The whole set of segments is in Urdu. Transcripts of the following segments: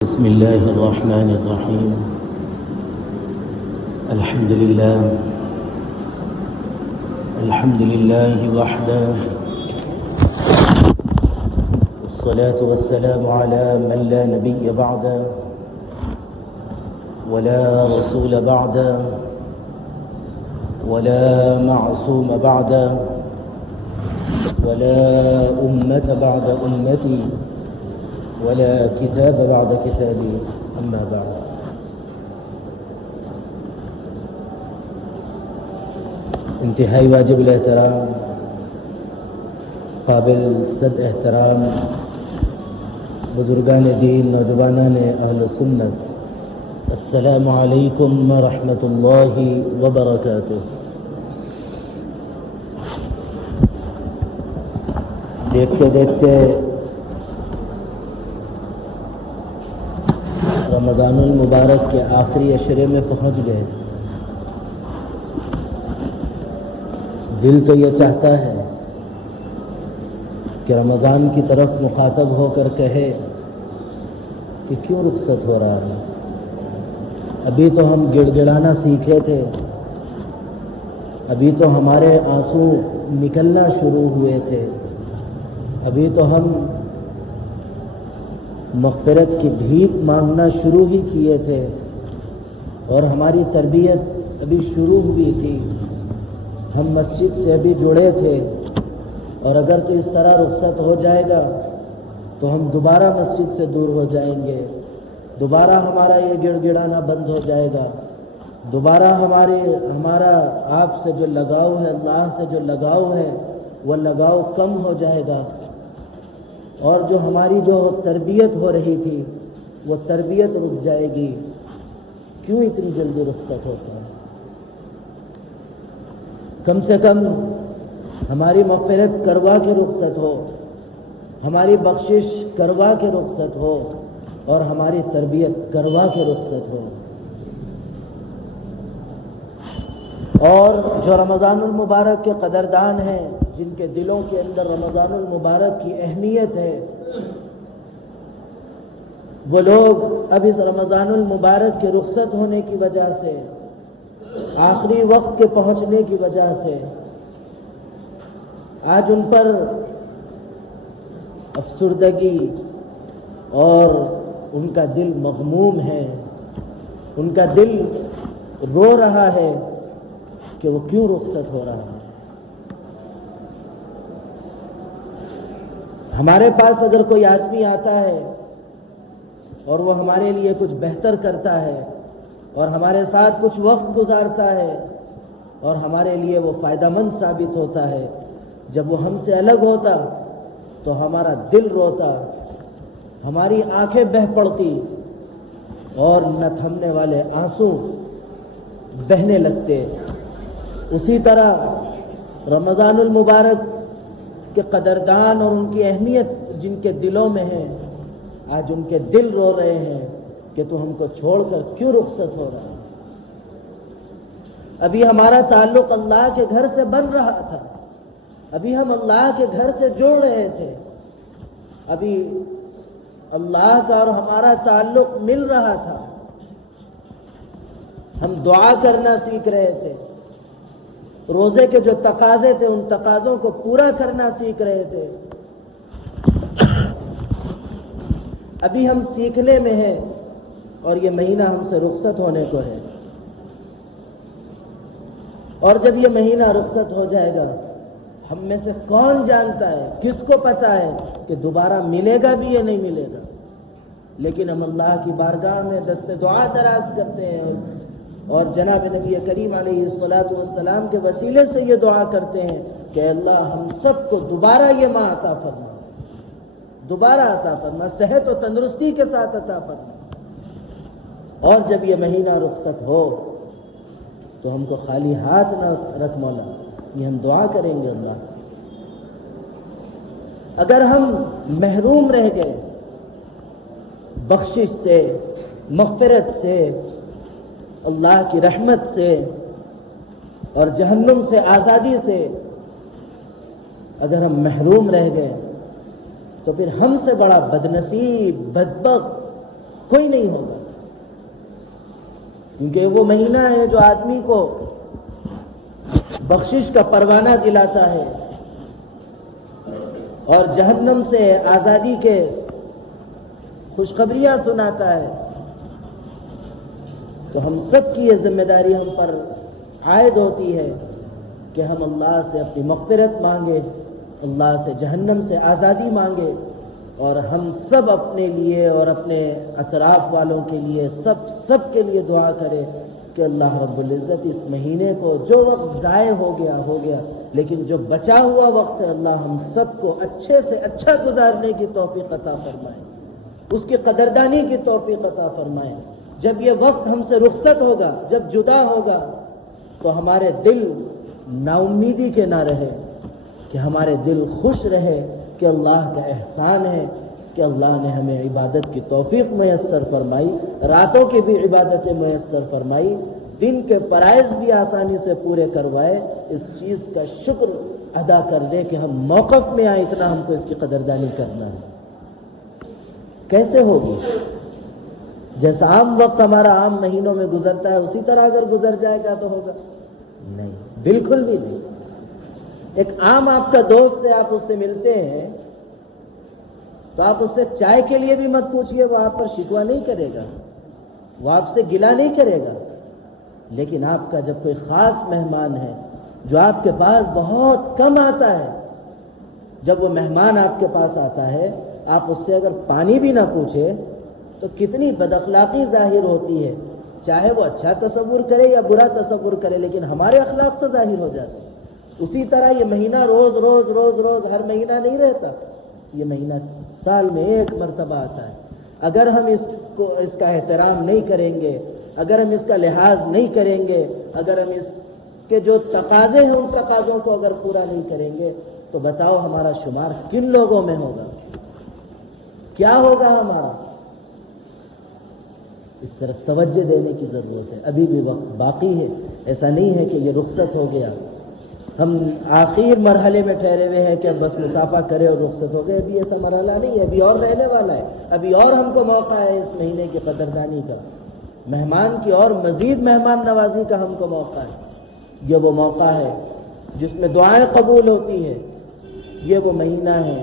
بسم الله الرحمن الرحيم. الحمد لله وحده، والصلاة والسلام على من لا نبي بعده ولا رسول بعده ولا معصوم بعده ولا أمة بعد أمتي ولا كتاب بعد كتابي، أما بعد. انتہائی واجب الاحترام، قابل صد احترام بزرگان دین، نوجوانان اہل سنت، السلام علیکم ورحمۃ اللہ وبرکاتہ. دیکھتے دیکھتے رمضان المبارک کے آخری عشرے میں پہنچ گئے. دل تو یہ چاہتا ہے کہ رمضان کی طرف مخاطب ہو کر کہے کہ کیوں رخصت ہو رہا ہے. ابھی تو ہم گڑ گڑانا سیکھے تھے، ابھی تو ہمارے آنسو نکلنا شروع ہوئے تھے، ابھی تو ہم مغفرت کی بھیک مانگنا شروع ہی کیے تھے، اور ہماری تربیت ابھی شروع ہوئی تھی، ہم مسجد سے ابھی جڑے تھے، اور اگر تو اس طرح رخصت ہو جائے گا تو ہم دوبارہ مسجد سے دور ہو جائیں گے، دوبارہ ہمارا یہ گڑ گڑانا بند ہو جائے گا، دوبارہ ہمارا آپ سے جو لگاؤ ہے، اللہ سے جو لگاؤ ہے، وہ لگاؤ کم ہو جائے گا، اور جو ہماری جو تربیت ہو رہی تھی وہ تربیت رک جائے گی. کیوں اتنی جلدی رخصت ہوتا ہے؟ کم سے کم ہماری مغفرت کروا کے رخصت ہو، ہماری بخشش کروا کے رخصت ہو، اور ہماری تربیت کروا کے رخصت ہو. اور جو رمضان المبارک کے قدردان ہیں، جن کے دلوں کے اندر رمضان المبارک کی اہمیت ہے، وہ لوگ اب اس رمضان المبارک کے رخصت ہونے کی وجہ سے، آخری وقت کے پہنچنے کی وجہ سے آج ان پر افسردگی اور ان کا دل مغموم ہے، ان کا دل رو رہا ہے کہ وہ کیوں رخصت ہو رہا ہے. ہمارے پاس اگر کوئی آدمی آتا ہے اور وہ ہمارے لیے کچھ بہتر کرتا ہے اور ہمارے ساتھ کچھ وقت گزارتا ہے اور ہمارے لیے وہ فائدہ مند ثابت ہوتا ہے، جب وہ ہم سے الگ ہوتا تو ہمارا دل روتا، ہماری آنکھیں بہہ پڑتی، اور نہ تھمنے والے آنسو بہنے لگتے. اسی طرح رمضان المبارک کے قدردان اور ان کی اہمیت جن کے دلوں میں ہے، آج ان کے دل رو رہے ہیں کہ تو ہم کو چھوڑ کر کیوں رخصت ہو رہا ہے. ابھی ہمارا تعلق اللہ کے گھر سے بن رہا تھا، ابھی ہم اللہ کے گھر سے جڑ رہے تھے، ابھی اللہ کا اور ہمارا تعلق مل رہا تھا، ہم دعا کرنا سیکھ رہے تھے، روزے کے جو تقاضے تھے ان تقاضوں کو پورا کرنا سیکھ رہے تھے. ابھی ہم سیکھنے میں ہیں اور یہ مہینہ ہم سے رخصت ہونے کو ہے، اور جب یہ مہینہ رخصت ہو جائے گا، ہم میں سے کون جانتا ہے، کس کو پتا ہے کہ دوبارہ ملے گا بھی یا نہیں ملے گا. لیکن ہم اللہ کی بارگاہ میں دست دعا دراز کرتے ہیں اور جناب نبی کریم علیہ الصلاۃ والسلام کے وسیلے سے یہ دعا کرتے ہیں کہ اللہ ہم سب کو دوبارہ یہ ماہ عطا فرما، دوبارہ عطا فرما، صحت و تندرستی کے ساتھ عطا فرما. اور جب یہ مہینہ رخصت ہو تو ہم کو خالی ہاتھ نہ رکھ مولا، یہ ہم دعا کریں گے اللہ سے. اگر ہم محروم رہ گئے بخشش سے، مغفرت سے، اللہ کی رحمت سے اور جہنم سے آزادی سے اگر ہم محروم رہ گئے تو پھر ہم سے بڑا بدنصیب، بدبخت کوئی نہیں ہوگا، کیونکہ وہ مہینہ ہے جو آدمی کو بخشش کا پروانہ دلاتا ہے اور جہنم سے آزادی کے خوشخبریاں سناتا ہے۔ تو ہم سب کی یہ ذمہ داری ہم پر عائد ہوتی ہے کہ ہم اللہ سے اپنی مغفرت مانگے، اللہ سے جہنم سے آزادی مانگے، اور ہم سب اپنے لیے اور اپنے اطراف والوں کے لیے سب کے لیے دعا کرے کہ اللہ رب العزت اس مہینے کو جو وقت ضائع ہو گیا، لیکن جو بچا ہوا وقت ہے اللہ ہم سب کو اچھے سے اچھا گزارنے کی توفیق عطا فرمائے، اس کی قدردانی کی توفیق عطا فرمائے۔ جب یہ وقت ہم سے رخصت ہوگا، جب جدا ہوگا، تو ہمارے دل نا امیدی کے نہ رہے، کہ ہمارے دل خوش رہے کہ اللہ کا احسان ہے کہ اللہ نے ہمیں عبادت کی توفیق میسر فرمائی، راتوں کی بھی عبادتیں میسر فرمائی، دن کے فرائض بھی آسانی سے پورے کروائے۔ اس چیز کا شکر ادا کر دیں کہ ہم موقف میں آئے، اتنا ہم کو اس کی قدردانی کرنا ہے۔ کیسے ہوگی؟ جیسا عام وقت ہمارا عام مہینوں میں گزرتا ہے اسی طرح اگر گزر جائے گا تو ہوگا؟ نہیں، بالکل بھی نہیں۔ ایک عام آپ کا دوست ہے، آپ اس سے ملتے ہیں تو آپ اس سے چائے کے لیے بھی مت پوچھئے، وہ آپ پر شکوہ نہیں کرے گا، وہ آپ سے گلہ نہیں کرے گا۔ لیکن آپ کا جب کوئی خاص مہمان ہے جو آپ کے پاس بہت کم آتا ہے، جب وہ مہمان آپ کے پاس آتا ہے، آپ اس سے اگر پانی بھی نہ پوچھے تو کتنی بد اخلاقی ظاہر ہوتی ہے، چاہے وہ اچھا تصور کرے یا برا تصور کرے، لیکن ہمارے اخلاق تو ظاہر ہو جاتے ہیں۔ اسی طرح یہ مہینہ روز روز روز روز ہر مہینہ نہیں رہتا، یہ مہینہ سال میں ایک مرتبہ آتا ہے۔ اگر ہم اس کا احترام نہیں کریں گے، اگر ہم اس کا لحاظ نہیں کریں گے، اگر ہم اس کے جو تقاضے ہیں ان تقاضوں کو اگر پورا نہیں کریں گے، تو بتاؤ ہمارا شمار کن لوگوں میں ہوگا، کیا ہوگا ہمارا؟ اس طرف توجہ دینے کی ضرورت ہے، ابھی بھی وقت باقی ہے، ایسا نہیں ہے کہ یہ رخصت ہو گیا، ہم آخر مرحلے میں ٹھہرے ہوئے ہیں کہ بس مسافہ کرے اور رخصت ہو گئے۔ ابھی ایسا مرحلہ نہیں ہے، ابھی اور رہنے والا ہے، ابھی اور ہم کو موقع ہے اس مہینے کی قدردانی کا، مہمان کی اور مزید مہمان نوازی کا ہم کو موقع ہے۔ یہ وہ موقع ہے جس میں دعائیں قبول ہوتی ہے، یہ وہ مہینہ ہے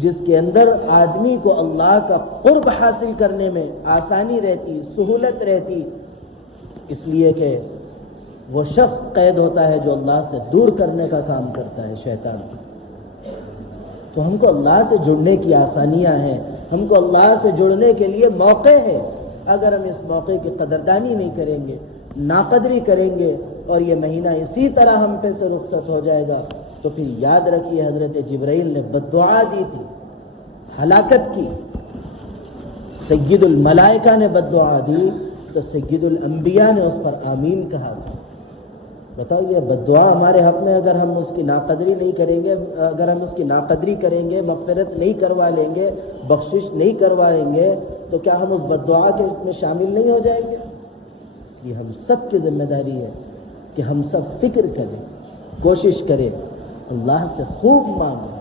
جس کے اندر آدمی کو اللہ کا قرب حاصل کرنے میں آسانی رہتی، سہولت رہتی، اس لیے کہ وہ شخص قید ہوتا ہے جو اللہ سے دور کرنے کا کام کرتا ہے، شیطان۔ تو ہم کو اللہ سے جڑنے کی آسانیاں ہیں، ہم کو اللہ سے جڑنے کے لیے موقع ہے۔ اگر ہم اس موقع کی قدردانی نہیں کریں گے، ناقدری کریں گے، اور یہ مہینہ اسی طرح ہم پہ سے رخصت ہو جائے گا، تو پھر یاد رکھیے حضرت جبرائیل نے بددعا دی تھی، ہلاکت کی۔ سید الملائکہ نے بددعا دی تو سید الانبیاء نے اس پر آمین کہا تھا۔ بتاؤ یہ بددعا ہمارے حق میں اگر ہم اس کی ناقدری نہیں کریں گے، اگر ہم اس کی ناقدری کریں گے، مغفرت نہیں کروا لیں گے، بخشش نہیں کروا لیں گے، تو کیا ہم اس بددعا کے میں شامل نہیں ہو جائیں گے؟ اس لیے ہم سب کی ذمہ داری ہے کہ ہم سب فکر کریں، کوشش کریں، اللہ سے خوب مانگیں۔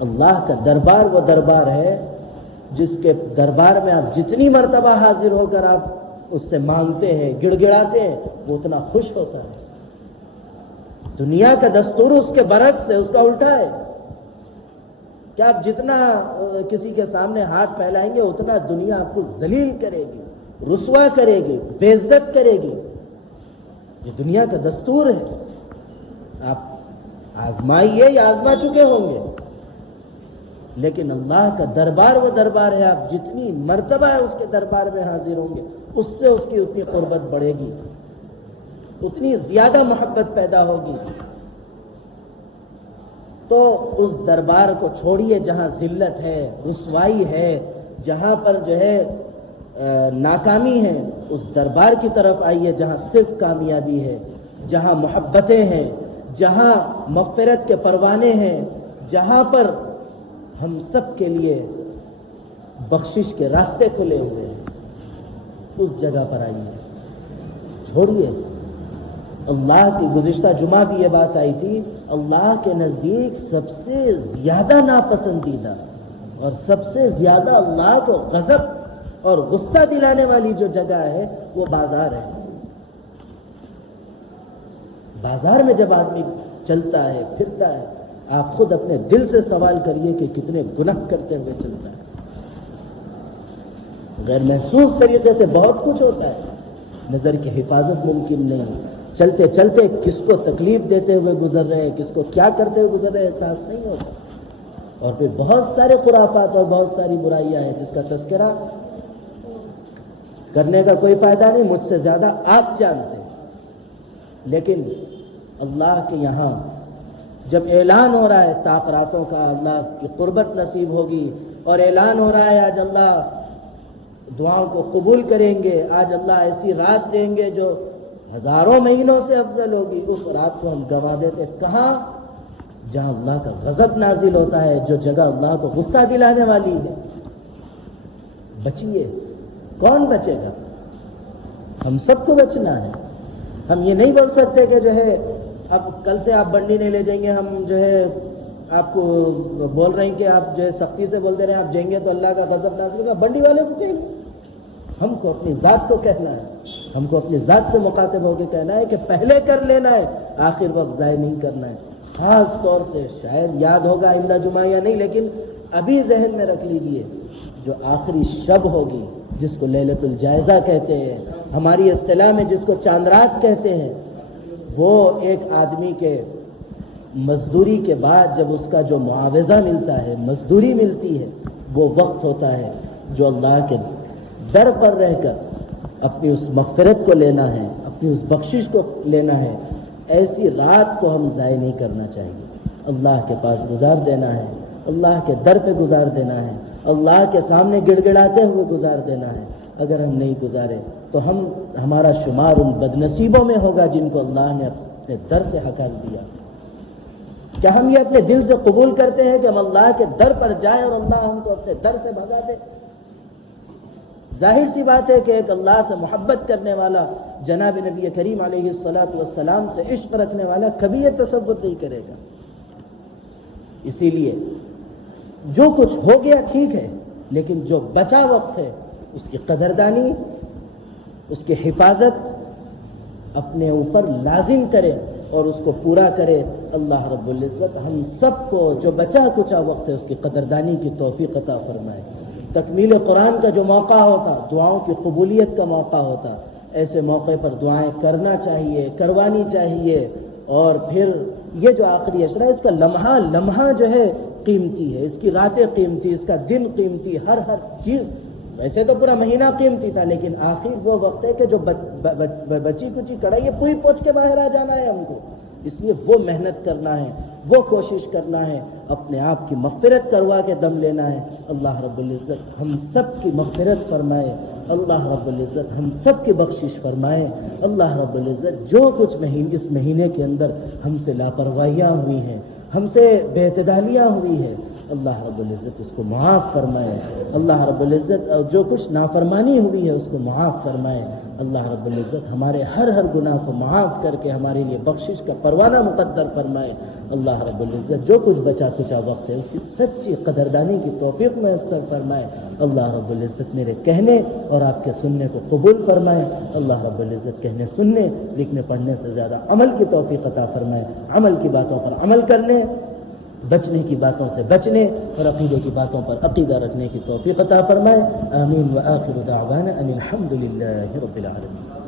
اللہ کا دربار وہ دربار ہے جس کے دربار میں آپ جتنی مرتبہ حاضر ہو کر آپ اس سے مانگتے ہیں، گڑ گڑاتے ہیں، وہ اتنا خوش ہوتا ہے۔ دنیا کا دستور اس کے برعکس ہے، اس کا الٹا ہے کہ آپ جتنا کسی کے سامنے ہاتھ پھیلائیں گے اتنا دنیا آپ کو ذلیل کرے گی، رسوا کرے گی، بے عزت کرے گی۔ یہ دنیا کا دستور ہے، آپ آزمائیے یا آزما چکے ہوں گے، لیکن اللہ کا دربار وہ دربار ہے، آپ جتنی مرتبہ اس کے دربار میں حاضر ہوں گے اس سے اس کی اتنی قربت بڑھے گی، اتنی زیادہ محبت پیدا ہوگی۔ تو اس دربار کو چھوڑیے جہاں ذلت ہے، رسوائی ہے، جہاں پر جو ہے ناکامی ہے، اس دربار کی طرف آئیے جہاں صرف کامیابی ہے، جہاں محبتیں ہیں، جہاں مغفرت کے پروانے ہیں، جہاں پر ہم سب کے لیے بخشش کے راستے کھلے ہوئے ہیں، اس جگہ پر آئیے، چھوڑیے۔ اللہ کی گزشتہ جمعہ بھی یہ بات آئی تھی، اللہ کے نزدیک سب سے زیادہ ناپسندیدہ اور سب سے زیادہ اللہ کو غضب اور غصہ دلانے والی جو جگہ ہے وہ بازار ہے۔ بازار میں جب آدمی چلتا ہے پھرتا ہے، آپ خود اپنے دل سے سوال کریے کہ کتنے گناہ کرتے ہوئے چلتا ہے۔ غیر محسوس طریقے سے بہت کچھ ہوتا ہے، نظر کی حفاظت ممکن نہیں، چلتے چلتے کس کو تکلیف دیتے ہوئے گزر رہے ہیں، کس کو کیا کرتے ہوئے گزر رہے ہیں احساس نہیں ہوتا۔ اور پھر بہت سارے خرافات اور بہت ساری برائیاں ہیں جس کا تذکرہ کرنے کا کوئی فائدہ نہیں، مجھ سے زیادہ آپ جانتے ہیں۔ لیکن اللہ کے یہاں جب اعلان ہو رہا ہے طاقراتوں کا، اللہ کی قربت نصیب ہوگی، اور اعلان ہو رہا ہے آج اللہ دعاؤں کو قبول کریں گے، آج اللہ ایسی رات دیں گے جو ہزاروں مہینوں سے افضل ہوگی، اس رات کو ہم گنوا دیتے۔ کہاں؟ جہاں اللہ کا غضب نازل ہوتا ہے، جو جگہ اللہ کو غصہ دلانے والی ہے۔ بچیے، کون بچے گا؟ ہم سب کو بچنا ہے۔ ہم یہ نہیں بول سکتے کہ جو ہے اب کل سے آپ بنڈی نہیں لے جائیں گے، ہم جو ہے آپ کو بول رہے ہیں کہ آپ جو ہے سختی سے بول دے رہے ہیں آپ جائیں گے تو اللہ کا غضب نازل ہوگا۔ بنڈی والے کو کہیں گے؟ ہم کو اپنی ذات کو کہنا ہے، ہم کو اپنی ذات سے مخاطب ہو کے کہنا ہے کہ پہلے کر لینا ہے، آخر وقت ضائع نہیں کرنا ہے۔ خاص طور سے شاید یاد ہوگا آئندہ جمعہ یا نہیں، لیکن ابھی ذہن میں رکھ لیجئے، جو آخری شب ہوگی جس کو لیلۃ الجائزہ کہتے ہیں، ہماری اصطلاح میں جس کو چاند رات کہتے ہیں، وہ ایک آدمی کے مزدوری کے بعد جب اس کا جو معاوضہ ملتا ہے، مزدوری ملتی ہے، وہ وقت ہوتا ہے جو اللہ کے در پر رہ کر اپنی اس مغفرت کو لینا ہے، اپنی اس بخشش کو لینا ہے۔ ایسی رات کو ہم ضائع نہیں کرنا چاہیے، اللہ کے پاس گزار دینا ہے، اللہ کے در پہ گزار دینا ہے، اللہ کے سامنے گڑ گڑاتے ہوئے گزار دینا ہے۔ اگر ہم نہیں گزارے تو ہمارا شمار ان بد نصیبوں میں ہوگا جن کو اللہ نے اپنے در سے ہکال دیا۔ کیا ہم یہ اپنے دل سے قبول کرتے ہیں کہ ہم اللہ کے در پر جائیں اور اللہ ہم کو اپنے در سے بھگا دے؟ ظاہر سی بات ہے کہ ایک اللہ سے محبت کرنے والا، جناب نبی کریم علیہ الصلاۃ والسلام سے عشق رکھنے والا کبھی یہ تصور نہیں کرے گا۔ اسی لیے جو کچھ ہو گیا ٹھیک ہے، لیکن جو بچا وقت ہے اس کی قدردانی، اس کی حفاظت اپنے اوپر لازم کرے اور اس کو پورا کرے۔ اللہ رب العزت ہم سب کو جو بچا کچا وقت ہے اس کی قدردانی کی توفیق عطا فرمائے۔ تکمیل قرآن کا جو موقع ہوتا، دعاؤں کی قبولیت کا موقع ہوتا، ایسے موقع پر دعائیں کرنا چاہیے، کروانی چاہیے۔ اور پھر یہ جو آخری عشرہ، اس کا لمحہ لمحہ جو ہے قیمتی ہے، اس کی راتیں قیمتی، اس کا دن قیمتی، ہر چیز۔ ویسے تو پورا مہینہ قیمتی تھا، لیکن آخر وہ وقت ہے کہ جو بچی کچی کڑھائی ہے پوری پوچھ کے باہر آ جانا ہے ہم کو۔ اس لیے وہ محنت کرنا ہے، وہ کوشش کرنا ہے، اپنے آپ کی مغفرت کروا کے دم لینا ہے۔ اللہ رب العزت ہم سب کی مغفرت فرمائے، اللہ رب العزت ہم سب کی بخشش فرمائے۔ اللہ رب العزت جو کچھ اس مہینے کے اندر ہم سے لاپرواہیاں ہوئی ہیں، ہم سے بے اعتدالیاں ہوئی ہیں، اللہ رب العزت اس کو معاف فرمائے۔ اللہ رب العزت جو کچھ نافرمانی ہوئی ہے اس کو معاف فرمائے۔ اللہ رب العزت ہمارے ہر گناہ کو معاف کر کے ہمارے لیے بخشش کا پروانہ مقدر فرمائے۔ اللہ رب العزت جو کچھ بچا کچا وقت ہے اس کی سچی قدردانی کی توفیق میسر فرمائے۔ اللہ رب العزت میرے کہنے اور آپ کے سننے کو قبول فرمائے۔ اللہ رب العزت کہنے سننے لکھنے پڑھنے سے زیادہ عمل کی توفیق عطا فرمائے۔ عمل کی باتوں پر عمل کرنے، بچنے کی باتوں سے بچنے اور عقیدے کی باتوں پر عقیدہ رکھنے کی توفیق عطا فرمائے۔ آمین وآخر دعوانا ان الحمد للہ رب العالمین۔